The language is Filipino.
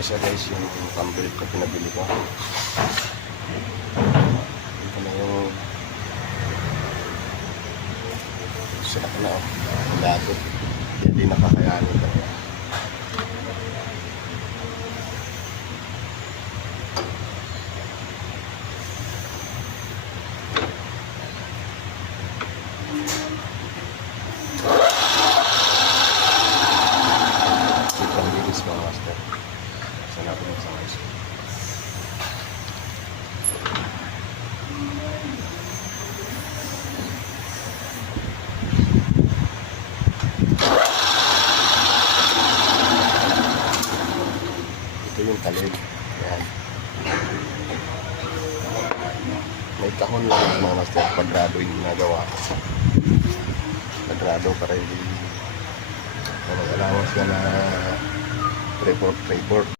Kasi guys, yung pambilit ko pinabili ko. Ito na yung sila ko na lagot. Hindi nakakayanin talaga. Ito ang bilis mga master. Sa natin yung sa guys. Ito yung talib. Ayan. May kahon lang mga master. Kwadrado yung ginagawa. Kwadrado para hindi mag-allowance na 3/4